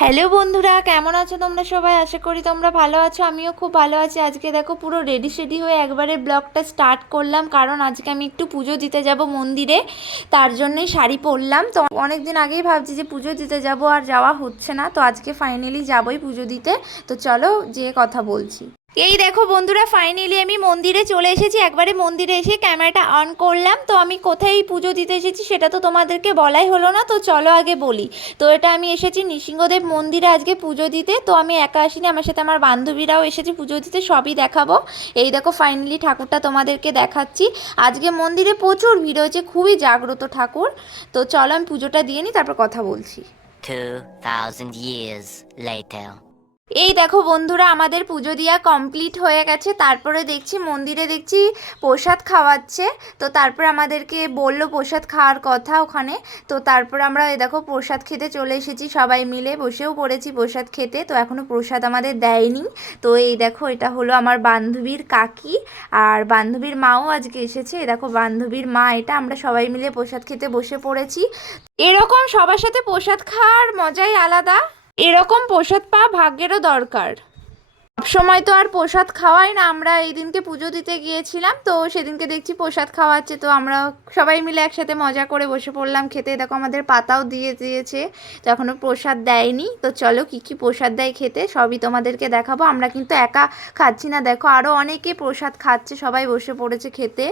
Hello বন্ধুরা, কেমন আছো তোমরা সবাই? আশা করি তোমরা ভালো আছো। আমিও খুব ভালো আছি। আজকে দেখো পুরো রেডি সেডি হয়ে একবারে ব্লগটা স্টার্ট করলাম, কারণ আজকে আমি একটু পুজো দিতে যাব মন্দিরে। তার জন্যই শাড়ি পরলাম। তো অনেক দিন আগেই ভাবছি যে পুজো দিতে যাব, আর যাওয়া হচ্ছে না। তো আজকে ফাইনালি যাবই পুজো দিতে। তো চলো যেয়ে কথা বলছি। এই দেখো বন্ধুরা, ফাইনালি আমি মন্দিরে চলে এসেছি। একবারে মন্দিরে এসে ক্যামেরাটা অন করলাম। তো আমি কোথায় পুজো দিতে এসেছি সেটা তো তোমাদেরকে বলাই হলো না, তো চলো আগে বলি। তো এটা আমি এসেছি নৃসিংহদেব মন্দিরে আজকে পুজো দিতে। তো আমি একা আসিনি, আমার সাথে আমার বান্ধবীরাও এসেছে পুজো দিতে, সবই দেখাবো। এই দেখো ফাইনালি ঠাকুরটা তোমাদেরকে দেখাচ্ছি। আজকে মন্দিরে প্রচুর ভিড় হয়েছে, খুবই জাগ্রত ঠাকুর। তো চলো আমি পুজোটা দিয়ে নিই, তারপর কথা বলছি। 2000 years later. এই দেখো বন্ধুরা, আমাদের পুজো দেওয়া কমপ্লিট হয়ে গেছে। তারপরে দেখছি মন্দিরে দেখছি প্রসাদ খাওয়াচ্ছে। তো তারপর আমাদেরকে বললো প্রসাদ খাওয়ার কথা ওখানে। তো তারপর আমরা এই দেখো প্রসাদ খেতে চলে এসেছি, সবাই মিলে বসেও পড়েছি প্রসাদ খেতে। তো এখনও প্রসাদ আমাদের দেয়নি। তো এই দেখো এটা হলো আমার বান্ধবীর কাকি, আর বান্ধবীর মাও আজকে এসেছে। এই দেখো বান্ধবীর মা, এটা আমরা সবাই মিলে প্রসাদ খেতে বসে পড়েছি। এরকম সবার সাথে প্রসাদ খাওয়ার মজাই আলাদা। এরকম প্রসাদ পাওয়া ভাগ্যেরও দরকার। সবসময় তো আর প্রসাদ খাওয়াই না। আমরা এই দিনকে পুজো দিতে গিয়েছিলাম, তো সেদিনকে দেখছি প্রসাদ খাওয়াচ্ছে। তো আমরা সবাই মিলে একসাথে মজা করে বসে পড়লাম খেতে। দেখো আমাদের পাতাও দিয়ে দিয়েছে। তো এখনও প্রসাদ দেয়নি। তো চলো কী কী প্রসাদ দেয় খেতে সবই তোমাদেরকে দেখাবো। আমরা কিন্তু একা খাচ্ছি না, দেখো আরও অনেকে প্রসাদ খাচ্ছে, সবাই বসে পড়েছে খেতে।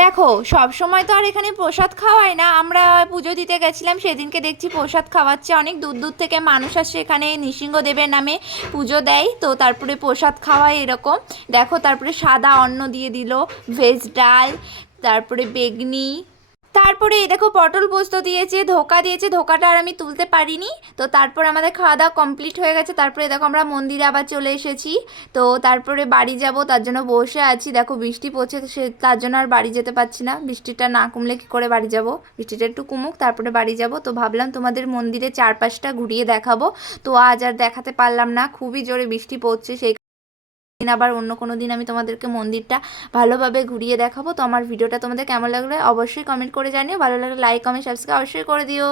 দেখো সব সময় তো আর এখানে প্রসাদ খাওয়ায় না। আমরা পুজো দিতে গেছিলাম, সেদিনকে দেখছি প্রসাদ খাওয়াচ্ছে। অনেক দূর দূর থেকে মানুষ আসে এখানে নৃসিংহদেবের নামে পুজো দেয়। তো তারপরে প্রসাদ খাওয়ায় এরকম। দেখো তারপরে সাদা অন্ন দিয়ে দিল, ভেজ ডাল, তারপরে বেগনি, তারপরে এই দেখো পটল পোস্ত দিয়েছে, ধোকা দিয়েছে। ধোকাটা আর আমি তুলতে পারিনি। তো তারপর আমাদের খাওয়া দাওয়া কমপ্লিট হয়ে গেছে। তারপরে দেখো আমরা মন্দিরে আবার চলে এসেছি। তো তারপরে বাড়ি যাব, তার জন্য বসে আছি। দেখো বৃষ্টি পড়ছে, তো সে তার জন্য আর বাড়ি যেতে পারছি না। বৃষ্টিটা না কমলে কী করে বাড়ি যাব? বৃষ্টিটা একটু কমুক তারপরে বাড়ি যাব। তো ভাবলাম তোমাদের মন্দিরে চারপাশটা ঘুরিয়ে দেখাবো। তো আজ আর দেখাতে পারলাম না, খুবই জোরে বৃষ্টি পড়ছে। সেই আবার অন্য কোনো দিন আমি তোমাদেরকে মন্দিরটা ভালোভাবে ঘুরিয়ে দেখাবো। তো আমার ভিডিওটা তোমাদের কেমন লাগলো অবশ্যই কমেন্ট করে জানিও। ভালো লাগলে লাইক কমেন্ট সাবস্ক্রাইব অবশ্যই করে দিও।